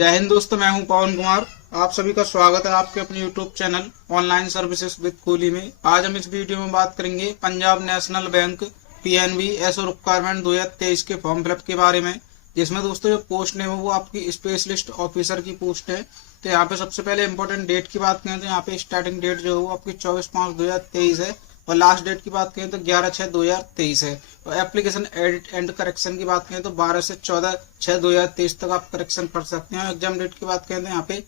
जय हिंद दोस्तों, मैं हूं पवन कुमार। आप सभी का स्वागत है आपके अपने YouTube channel online services with Kohli में। आज हम इस वीडियो में बात करेंगे Punjab National Bank PNB SO requirement 2023 के फॉर्म फिलअप के बारे में, जिसमें दोस्तों जो पोस्ट नेम है वो आपकी स्पेशलिस्ट ऑफिसर की पोस्ट है। तो यहाँ पे सबसे पहले इंपॉर्टेंट डेट की बात करें तो यहाँ पे स्टार्टिंग डेट जो है वो आपकी 24/5/2023 है और लास्ट डेट की बात करें तो 11/6/2023 है। और एप्लीकेशन एडिट एंड करेक्शन की बात करें तो 12 से 14/6/2023 तक आप करेक्शन कर सकते हैं। एग्जाम डेट की बात करें तो यहाँ पे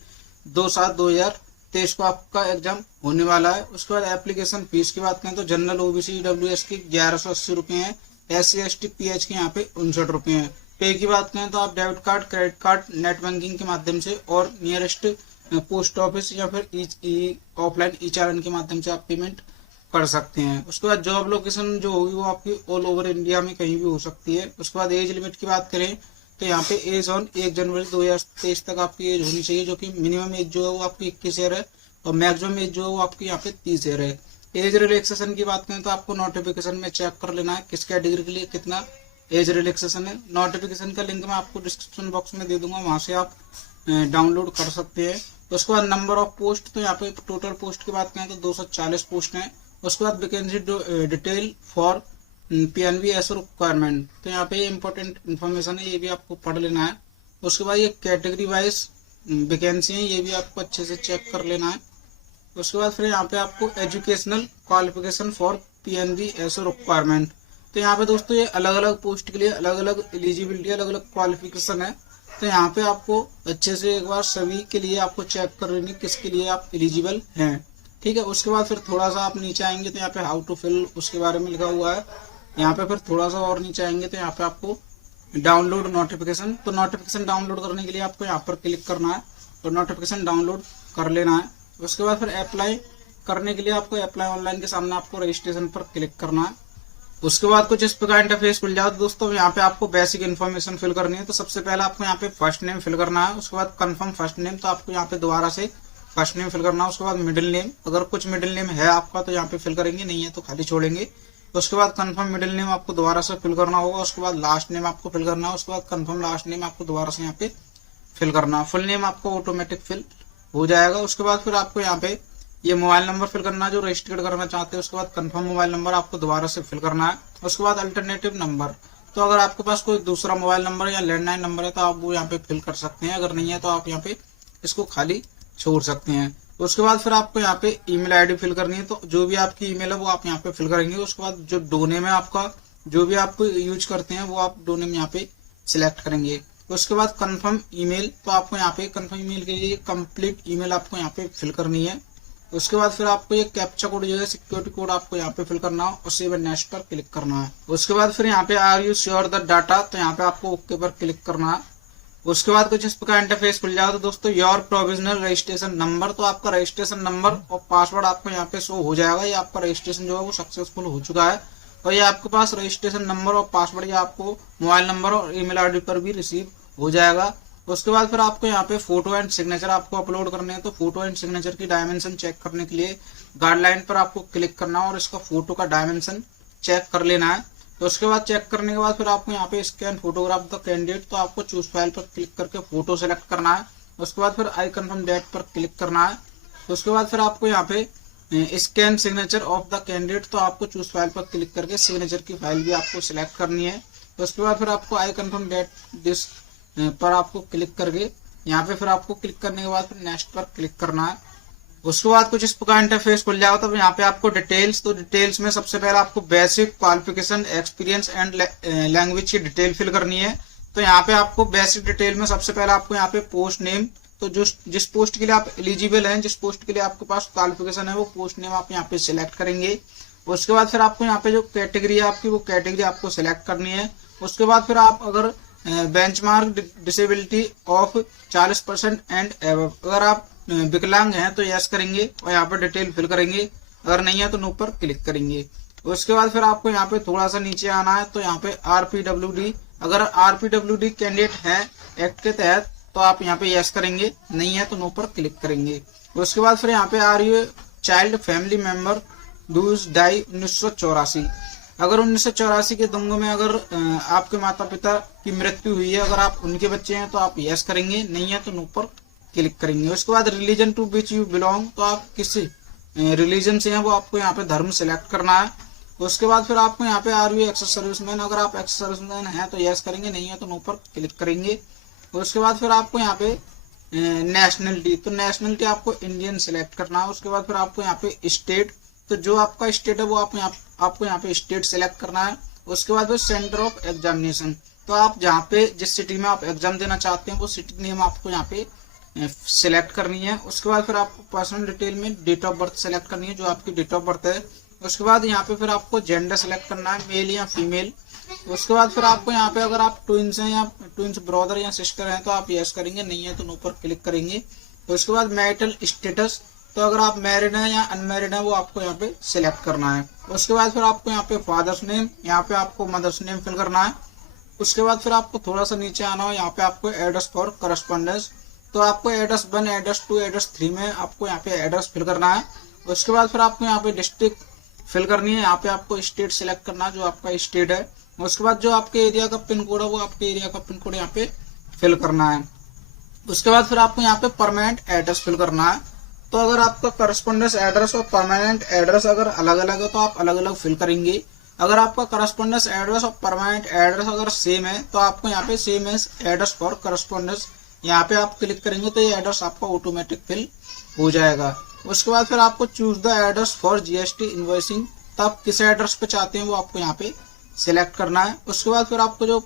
2/7/2023 को आपका एग्जाम होने वाला है। उसके बाद एप्लीकेशन फीस की बात करें तो जनरल ओबीसी ईडब्ल्यूएस की 1180 रुपए है, SC/ST PH की यहाँ पे 59 रुपए है। पे की बात करें तो आप debit card, credit card, net banking के माध्यम से और नियरेस्ट पोस्ट ऑफिस या फिर ऑफलाइन ई चालान के माध्यम से आप पेमेंट कर सकते हैं। उसके बाद जॉब लोकेशन जो होगी वो आपकी ऑल ओवर इंडिया में कहीं भी हो सकती है। उसके बाद एज लिमिट की बात करें तो यहाँ पे एज ऑन 1 जनवरी 2023 तक आपकी एज होनी चाहिए, जो कि मिनिमम एज जो है वो आपकी 21 ईयर है और मैक्सिमम एज जो है वो आपकी यहाँ पे 30 ईयर है। एज रिलैक्सेशन की बात करें तो आपको नोटिफिकेशन में चेक कर लेना है किस कैटेगरी के लिए कितना एज रिलैक्सेशन है। नोटिफिकेशन का लिंक मैं आपको डिस्क्रिप्शन बॉक्स में दे दूंगा, वहां से आप डाउनलोड कर सकते हैं। उसके बाद नंबर ऑफ पोस्ट, तो यहाँ पे टोटल पोस्ट की बात करें तो 240 पोस्ट है। उसके बाद vacancy detail for PNB SO requirement, तो यहाँ पे इंपॉर्टेंट इन्फॉर्मेशन है, ये भी आपको पढ़ लेना है। उसके बाद ये कैटेगरी वाइज वैकेंसी है, ये भी आपको अच्छे से चेक कर लेना है। उसके बाद फिर यहाँ पे आपको educational qualification for PNB SO requirement, तो यहाँ पे दोस्तों ये अलग अलग पोस्ट के लिए अलग अलग एलिजिबिलिटी, अलग अलग क्वालिफिकेशन है। तो यहाँ पे आपको अच्छे से एक बार सभी के लिए आपको चेक कर लेनी किसके लिए आप एलिजिबल हैं, ठीक है। उसके बाद फिर थोड़ा सा आप नीचे आएंगे तो यहाँ पे हाउ टू फिल उसके बारे में लिखा हुआ है। यहाँ पे फिर थोड़ा सा और नीचे आएंगे तो यहाँ पे आपको डाउनलोड नोटिफिकेशन, तो नोटिफिकेशन डाउनलोड करने के लिए आपको यहाँ पर क्लिक करना है और नोटिफिकेशन डाउनलोड कर लेना है। उसके बाद फिर अप्लाई करने के लिए आपको अप्लाई ऑनलाइन के सामने आपको रजिस्ट्रेशन पर क्लिक करना है। उसके बाद कुछ इस प्रकार इंटरफेस खुल जाओ दोस्तों। यहाँ पे आपको बेसिक इन्फॉर्मेशन फिल करनी है। तो सबसे पहले आपको यहाँ पे फर्स्ट नेम फिल करना है। उसके बाद कंफर्म फर्स्ट नेम, तो आपको यहाँ पे दोबारा से फर्स्ट नेम फिल करना है। उसके बाद मिडिल नेम, अगर कुछ मिडिल नेम है आपका तो यहाँ पे फिल करेंगे, नहीं है तो खाली छोड़ेंगे। उसके बाद कंफर्म मिडिल नेम आपको दोबारा से फिल करना होगा। उसके बाद लास्ट नेम आपको फिल करना है। उसके बाद कंफर्म लास्ट नेम आपको दोबारा से यहाँ पे फिल करना है। फुल नेम आपको ऑटोमेटिक फिल हो जाएगा। उसके बाद फिर आपको यहाँ पे ये मोबाइल नंबर फिल करना है जो रजिस्टर्ड करना चाहते हैं। उसके बाद कंफर्म मोबाइल नंबर आपको दोबारा से फिल करना है। उसके बाद अल्टरनेटिव नंबर, तो अगर आपके पास कोई दूसरा मोबाइल नंबर या लैंडलाइन नंबर है तो आप वो यहाँ पे फिल कर सकते हैं, अगर नहीं है तो आप यहाँ पे इसको खाली छोड़ सकते हैं। उसके बाद फिर आपको यहाँ पे ईमेल आईडी फिल करनी है, तो जो भी आपकी ईमेल है वो आप यहाँ पे फिल करेंगे। उसके बाद जो डोनेम है आपका, जो भी आप यूज करते हैं वो आप डोनेम यहाँ पे सिलेक्ट करेंगे। उसके बाद कंफर्म ईमेल, तो आपको यहाँ पे कंफर्म ईमेल के लिए कंप्लीट ईमेल आपको यहाँ पे फिल करनी है। उसके बाद फिर आपको ये कैप्चा कोड जो है सिक्योरिटी कोड आपको यहाँ पे फिल करना है और सेव एंड नेक्स्ट पर क्लिक करना है। उसके बाद फिर यहाँ पे are you sure the data, तो यहाँ पे आपको ओके पर क्लिक करना है। उसके बाद कुछ इस प्रकार इंटरफेस खुल जाएगा। तो दोस्तों योर प्रोविजनल रजिस्ट्रेशन नंबर, तो आपका रजिस्ट्रेशन नंबर और पासवर्ड आपको यहाँ पे शो हो जाएगा। ये आपका रजिस्ट्रेशन जो है वो सक्सेसफुल हो चुका है और ये आपके पास रजिस्ट्रेशन नंबर और पासवर्ड ये आपको मोबाइल नंबर और ईमेल आईडी पर भी रिसीव हो जाएगा। उसके बाद फिर आपको यहाँ पे फोटो एंड सिग्नेचर आपको अपलोड करने हैं। तो फोटो एंड सिग्नेचर की डायमेंशन चेक करने के लिए गाइडलाइन पर आपको क्लिक करना है और इसका फोटो का डायमेंशन चेक कर लेना है। तो उसके बाद चेक करने के बाद फिर आपको यहाँ पे स्कैन फोटोग्राफ द कैंडिडेट, तो आपको चूज फाइल पर क्लिक करके फोटो सेलेक्ट करना है। उसके बाद फिर आई कंफर्म डेट पर क्लिक करना है। तो उसके बाद फिर आपको यहाँ पे scan signature of the candidate, तो आपको चूज फाइल पर क्लिक करके सिग्नेचर की फाइल भी आपको सिलेक्ट करनी है। तो उसके बाद फिर आपको आई कंफर्म डेट दिस पर आपको क्लिक करके यहाँ पे फिर आपको क्लिक करने के बाद फिर नेक्स्ट पर क्लिक करना है। उसके बाद कुछ इस प्रकार इंटरफेस खुल जाएगा। तो यहाँ पे आपको डिटेल्स, तो डिटेल्स में सबसे पहले आपको basic qualification, experience and language की डिटेल फिल करनी है। तो यहाँ पे आपको बेसिक डिटेल में सबसे पहले आपको यहाँ पे पोस्ट नेम, तो जिस पोस्ट के लिए आप एलिजिबल हैं, जिस पोस्ट के लिए आपके पास क्वालिफिकेशन है वो पोस्ट नेम आप यहाँ पे सिलेक्ट करेंगे। उसके बाद फिर आपको यहाँ पे जो कैटेगरी है आपकी वो कैटेगरी आपको सिलेक्ट करनी है। उसके बाद फिर आप अगर benchmark disability of 40% and above, अगर आप विकलांग हैं तो यस करेंगे और यहाँ पर डिटेल फिल करेंगे, अगर नहीं है तो नो पर क्लिक करेंगे। उसके बाद फिर आपको यहाँ पे थोड़ा सा नीचे आना है। तो यहाँ पे RPWD, अगर RPWD कैंडिडेट है एक्ट के तहत तो आप यहाँ पे यस करेंगे, नहीं है तो नो पर क्लिक करेंगे। उसके बाद फिर यहाँ पे are you child family member does die 1984, अगर 1984 के दंगों में अगर आपके माता पिता की मृत्यु हुई है, अगर आप उनके बच्चे हैं तो आप यस करेंगे, नहीं है तो नो पर क्लिक करेंगे। उसके बाद religion to which you belong, तो आप किस रिलीजन से हैं वो आपको यहाँ पे धर्म सिलेक्ट करना है। उसके बाद फिर आपको यहाँ पे आर यू एक्स सर्विसमैन, अगर आप एक्स सर्विसमैन हैं तो यस करेंगे, नहीं है तो नो पर क्लिक करेंगे। उसके बाद फिर आपको यहाँ पे नेशनलिटी, तो नेशनलिटी आपको इंडियन सिलेक्ट करना है। उसके बाद फिर आपको यहाँ पे स्टेट, तो जो आपका स्टेट है वो आपको यहाँ पे स्टेट सिलेक्ट करना है। उसके बाद फिर सेंटर ऑफ एग्जामिनेशन, तो आप जहाँ पे जिस सिटी में आप एग्जाम देना चाहते हैं वो सिटी नेम आपको यहाँ पे सिलेक्ट करनी है। उसके बाद फिर आपको पर्सनल डिटेल में डेट ऑफ बर्थ सिलेक्ट करनी है, जो आपकी डेट ऑफ बर्थ है। उसके बाद यहाँ पे फिर आपको जेंडर सेलेक्ट करना है, मेल या फीमेल। उसके बाद फिर आपको यहाँ पे अगर आप ट्विंस हैं या ट्विंस ब्रदर या सिस्टर हैं तो आप यस करेंगे, नहीं है तो नो पर क्लिक करेंगे। उसके बाद मैरिटल स्टेटस, तो अगर आप मैरिड हैं या अनमैरिड हैं वो आपको यहाँ पे सिलेक्ट करना है। उसके बाद फिर आपको यहाँ पे फादर्स नेम, यहाँ पे आपको मदर्स नेम फिल करना है। उसके बाद फिर आपको थोड़ा सा नीचे आना हो, यहाँ पे आपको एड्रेस फॉर करस्पॉन्डेंस, तो आपको एड्रेस 1, एड्रेस 2, एड्रेस 3 में आपको यहाँ पे एड्रेस फिल करना है। उसके बाद फिर आपको यहाँ पे डिस्ट्रिक्ट फिल करनी है, यहाँ पे आपको स्टेट सिलेक्ट करना है जो आपका स्टेट है। उसके बाद जो आपके एरिया का पिन कोड है वो आपके एरिया का पिन कोड यहाँ पे फिल करना है। उसके बाद फिर आपको यहाँ पे परमानेंट एड्रेस फिल करना है। तो अगर आपका करस्पॉन्डेंस एड्रेस और परमानेंट एड्रेस अगर अलग अलग है तो आप अलग अलग फिल करेंगे। अगर आपका करस्पॉन्डेंस एड्रेस और परमानेंट एड्रेस अगर सेम है तो आपको यहाँ पे सेम एड्रेस फॉर करस्पॉन्डेंस यहाँ पे आप क्लिक करेंगे तो ये एड्रेस आपका ऑटोमेटिक फिल हो जाएगा। उसके बाद फिर आपको choose the address for GST invoicing, तो आप किस एड्रेस पे चाहते हैं वो आपको यहाँ पे सिलेक्ट करना है। उसके बाद फिर आपको जो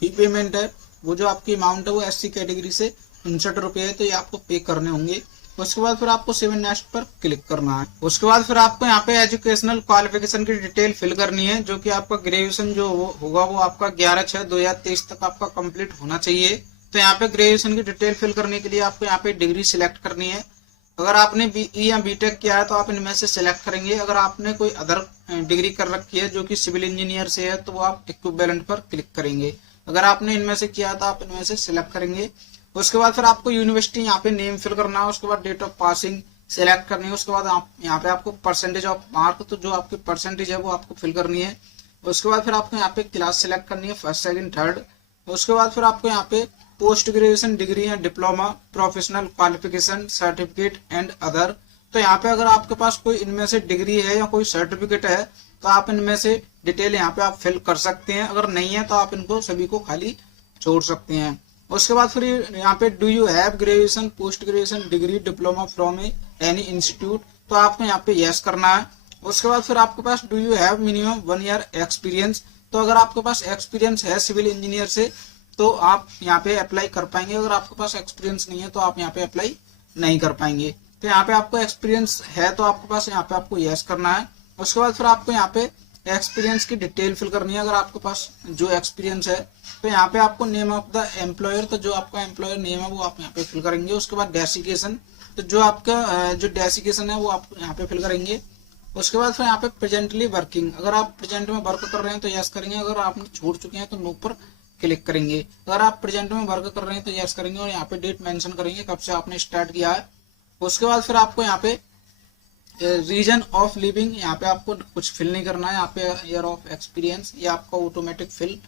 फी पेमेंट है वो जो आपकी अमाउंट है वो एससी कैटेगरी से 59 रुपये है, तो ये आपको पे करने होंगे। उसके बाद फिर आपको 7 नेक्स्ट पर क्लिक करना है। उसके बाद फिर आपको यहाँ पे एजुकेशनल क्वालिफिकेशन की डिटेल फिल करनी है, जो कि आपका ग्रेजुएशन जो होगा वो आपका 11/6/2023 तक आपका कंप्लीट होना चाहिए। तो यहाँ पे ग्रेजुएशन की डिटेल फिल करने के लिए आपको यहाँ पे डिग्री सिलेक्ट करनी है। अगर आपने बीई या बीटेक किया है तो आप इनमें से सिलेक्ट करेंगे। अगर आपने कोई अदर डिग्री कर रखी है जो कि सिविल इंजीनियर से है तो वो आप इक्विवेलेंट पर क्लिक करेंगे। अगर आपने इनमें से किया तो आप इनमें से सिलेक्ट करेंगे। उसके बाद फिर आपको यूनिवर्सिटी यहाँ पे नेम फिल करना है। उसके बाद डेट ऑफ पासिंग सिलेक्ट करनी है। उसके बाद आप यहाँ पे आपको परसेंटेज ऑफ मार्क, तो जो आपकी परसेंटेज है वो आपको फिल करनी है। उसके बाद फिर आपको यहाँ पे क्लास सिलेक्ट करनी है, फर्स्ट, सेकंड, थर्ड। उसके बाद फिर आपको यहाँ पे पोस्ट ग्रेजुएशन डिग्री या diploma, professional qualification, certificate and other. तो यहाँ पे अगर आपके पास कोई इनमें से डिग्री है या कोई सर्टिफिकेट है तो आप इनमें से डिटेल यहाँ पे आप फिल कर सकते हैं। अगर नहीं है तो आप इनको सभी को खाली छोड़ सकते हैं। उसके बाद फिर यहाँ पे do you have graduation, post graduation degree, diploma from any institute, तो आपको यहाँ पे यस करना है। उसके बाद फिर आपके पास do you have minimum 1 year experience, तो अगर आपके पास एक्सपीरियंस है सिविल इंजीनियर से तो आप यहाँ पे अप्लाई कर पाएंगे। अगर आपके पास एक्सपीरियंस नहीं है तो आप यहाँ पे अप्लाई नहीं कर पाएंगे। तो यहाँ पे आपको एक्सपीरियंस है तो आपके पास यहाँ पे आपको यस करना है। उसके बाद फिर आपको यहाँ पे एक्सपीरियंस की डिटेल फिल करनी है। अगर आपके पास जो एक्सपीरियंस है तो यहाँ पे आपको नेम ऑफ द एम्प्लॉयर, तो जो आपका एम्प्लॉयर नेम है वो आप यहाँ पे फिल करेंगे। उसके बाद डेसिग्नेशन, तो जो आपका जो डेसिग्नेशन है वो आप यहाँ पे फिल करेंगे। उसके बाद फिर यहाँ पे प्रेजेंटली वर्किंग, अगर आप प्रेजेंट में वर्क कर रहे हैं तो यस करेंगे। अगर आपने छोड़ चुके हैं तो नो पर क्लिक करेंगे। अगर आप प्रेजेंट में वर्क कर रहे हैं तो यस करेंगे और यहाँ पे डेट मेंशन करेंगे कब से आपने स्टार्ट किया है। उसके बाद फिर आपको यहाँ पे रीजन ऑफ लिविंग, यहाँ पे आपको कुछ फिल नहीं करना है। यहाँ पे ईयर ऑफ एक्सपीरियंस ये आपका ऑटोमेटिक फिल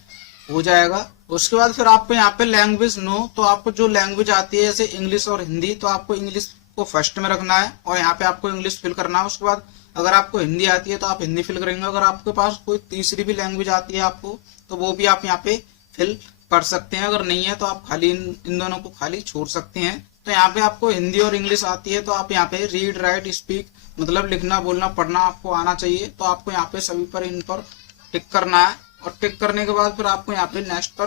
हो जाएगा। उसके बाद फिर आपको यहाँ पे लैंग्वेज नो, तो आपको जो लैंग्वेज आती है जैसे इंग्लिश और हिंदी, तो आपको इंग्लिश को फर्स्ट में रखना है और यहाँ पे आपको इंग्लिश फिल करना है। उसके बाद अगर आपको हिंदी आती है तो आप हिंदी फिल करेंगे। अगर आपके पास कोई तीसरी भी लैंग्वेज आती है आपको तो वो भी आप यहाँ पे फिल कर सकते हैं। अगर नहीं है तो आप खाली इन दोनों को खाली छोड़ सकते हैं। तो यहाँ पे आपको हिंदी और इंग्लिश आती है तो आप यहाँ पे रीड, राइट, स्पीक, मतलब लिखना, बोलना, पढ़ना आपको आना चाहिए। तो आपको यहाँ पे सभी पर इन पर टिक करना है और टिक करने के बाद फिर आपको यहाँ पे नेक्स्ट पर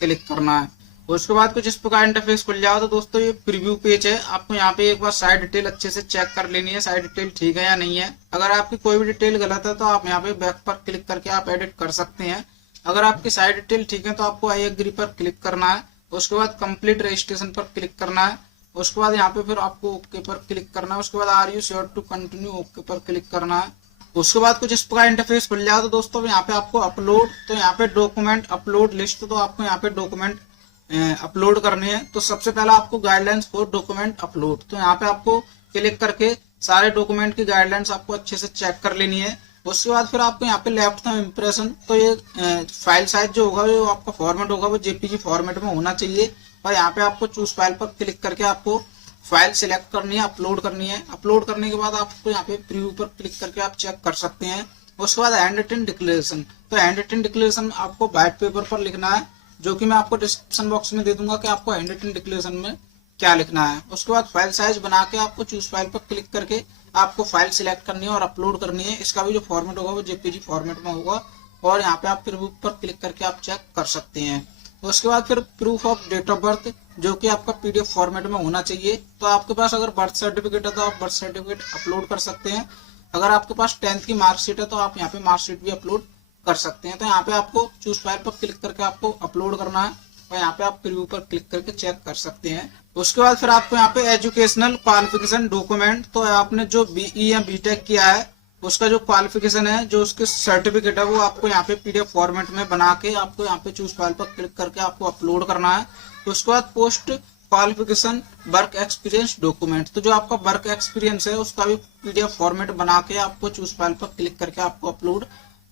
क्लिक करना है। उसके बाद कुछ इस प्रकार इंटरफेस खुल जाओ। तो दोस्तों ये प्रीव्यू पेज है। आपको यहाँ पे एक बार साइड डिटेल अच्छे से चेक कर लेनी है, साइड डिटेल ठीक है या नहीं है। अगर आपकी कोई भी डिटेल गलत है तो आप यहाँ पे बैक पर क्लिक करके आप एडिट कर सकते हैं। अगर आपकी साइड डिटेल ठीक है तो आपको आई एग्री पर क्लिक करना है। उसके बाद कंप्लीट रजिस्ट्रेशन पर क्लिक करना है। उसके बाद यहाँ पे फिर आपको ओके पर क्लिक करना है। उसके बाद are you sure to continue, okay पर क्लिक करना है। उसके बाद कुछ इस प्रकार इंटरफेस खुल जाए। तो दोस्तों यहाँ पे आपको अपलोड, तो यहाँ पे डॉक्यूमेंट अपलोड लिस्ट, तो आपको यहाँ पे डॉक्यूमेंट अपलोड करने हैं। तो सबसे पहला आपको गाइडलाइंस फॉर डॉक्यूमेंट अपलोड, तो यहाँ पे आपको क्लिक करके सारे डॉक्यूमेंट की गाइडलाइंस आपको अच्छे से चेक कर लेनी है। उसके बाद फिर आपको यहाँ पे लेफ्ट थंब इम्प्रेशन, तो ये फाइल साइज जो होगा वो आपका फॉर्मेट होगा वो जेपीजी फॉर्मेट में होना चाहिए। और यहाँ पे आपको चूज फाइल पर क्लिक करके आपको फाइल सिलेक्ट करनी है, अपलोड करनी है। अपलोड करने के बाद आपको यहाँ पे प्रीव्यू पर क्लिक करके आप चेक कर सकते हैं। उसके बाद हैंड रिटन डिक्लेरेशन, तो हैंड रिटन डिक्लेरेशन आपको व्हाइट पेपर पर लिखना है, जो कि मैं आपको डिस्क्रिप्शन बॉक्स में दे दूंगा कि आपको हैंड रिटन डिक्लेरेशन में क्या लिखना है। उसके बाद फाइल साइज बना के आपको चूज फाइल पर क्लिक करके आपको फाइल सिलेक्ट करनी है और अपलोड करनी है। इसका भी जो फॉर्मेट होगा वो जेपीजी फॉर्मेट में होगा और यहाँ पे आप प्रीव्यू पर क्लिक करके आप चेक कर सकते हैं। उसके बाद फिर proof of date of birth, जो कि आपका पीडीएफ फॉर्मेट में होना चाहिए। तो आपके पास अगर बर्थ सर्टिफिकेट है तो आप बर्थ सर्टिफिकेट अपलोड कर सकते हैं। अगर आपके पास 10th की मार्कशीट है तो आप यहाँ पे मार्कशीट भी अपलोड कर सकते हैं। तो यहाँ पे आपको चूज फाइल पर क्लिक करके आपको अपलोड करना है और यहाँ पे आप प्रीव्यू पर क्लिक करके चेक कर सकते हैं। उसके बाद फिर आपको यहाँ पे एजुकेशनल क्वालिफिकेशन डॉक्यूमेंट, तो आपने जो बीई या बीटेक किया है उसका जो क्वालिफिकेशन है, जो उसके सर्टिफिकेट है, वो आपको यहाँ पे पीडीएफ फॉर्मेट में बना के आपको यहाँ पे चूज फाइल पर क्लिक करके आपको अपलोड करना है। उसके बाद post qualification work experience document, तो जो आपका वर्क एक्सपीरियंस है उसका भी पीडीएफ फॉर्मेट बना के आपको चूज फाइल पर क्लिक करके आपको अपलोड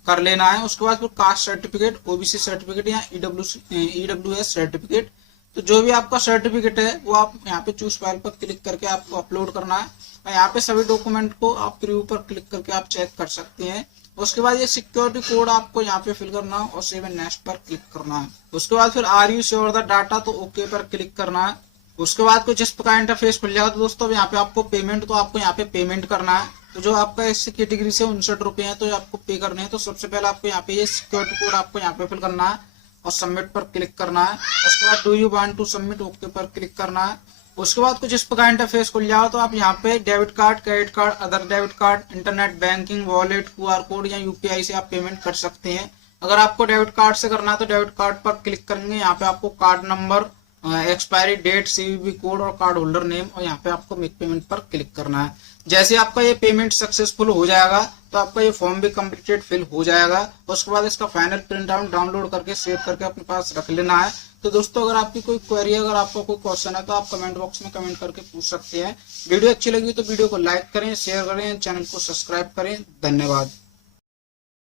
कर लेना है। उसके बाद फिर कास्ट सर्टिफिकेट, ओबीसी सर्टिफिकेट या ईडब्ल्यूएस सर्टिफिकेट, तो जो भी आपका सर्टिफिकेट है वो आप यहाँ पे चूज फाइल पर क्लिक करके आपको अपलोड करना है। और यहाँ पे सभी डॉक्यूमेंट को आप प्रीव्यू पर क्लिक करके आप चेक कर सकते हैं। उसके बाद ये सिक्योरिटी कोड आपको यहाँ पे फिल करना है और सेव एंड नेक्स्ट पर क्लिक करना है। उसके बाद फिर are you sure the data, तो ओके पर क्लिक करना है। उसके बाद कुछ इस प्रकार इंटरफेस खुल जाएगा। तो दोस्तों यहाँ पे आपको पेमेंट, तो आपको यहाँ पे पेमेंट करना है। तो जो आपका इस कैटेगरी से 59 रुपए है तो आपको पे करने हैं। तो सबसे पहले आपको यहाँ पे ये सिक्योरिटी कोड आपको यहाँ पे फिल करना है और सबमिट पर क्लिक करना है। उसके बाद do you want to submit, okay पर क्लिक करना है। उसके बाद कुछ इस प्रकार इंटरफेस खुल जाओ। तो आप यहाँ पे debit card, credit card, other debit card, internet banking, wallet, QR code या यूपीआई से आप पेमेंट कर सकते हैं। अगर आपको डेबिट कार्ड से करना है तो डेबिट कार्ड पर क्लिक करेंगे। यहाँ पे आपको card number, expiry date, CVV code और कार्ड होल्डर नेम, और यहाँ पे आपको मेक पेमेंट पर क्लिक करना है। जैसे आपका ये पेमेंट सक्सेसफुल हो जाएगा तो आपका ये फॉर्म भी कंप्लीटेड फिल हो जाएगा। उसके बाद इसका फाइनल प्रिंट आउट डाउनलोड करके सेव करके अपने पास रख लेना है। तो दोस्तों अगर आपकी कोई क्वेरी, अगर आपका कोई क्वेश्चन है तो आप कमेंट बॉक्स में कमेंट करके पूछ सकते हैं। वीडियो अच्छी लगी तो वीडियो को लाइक करें, शेयर करें, चैनल को सब्सक्राइब करें। धन्यवाद।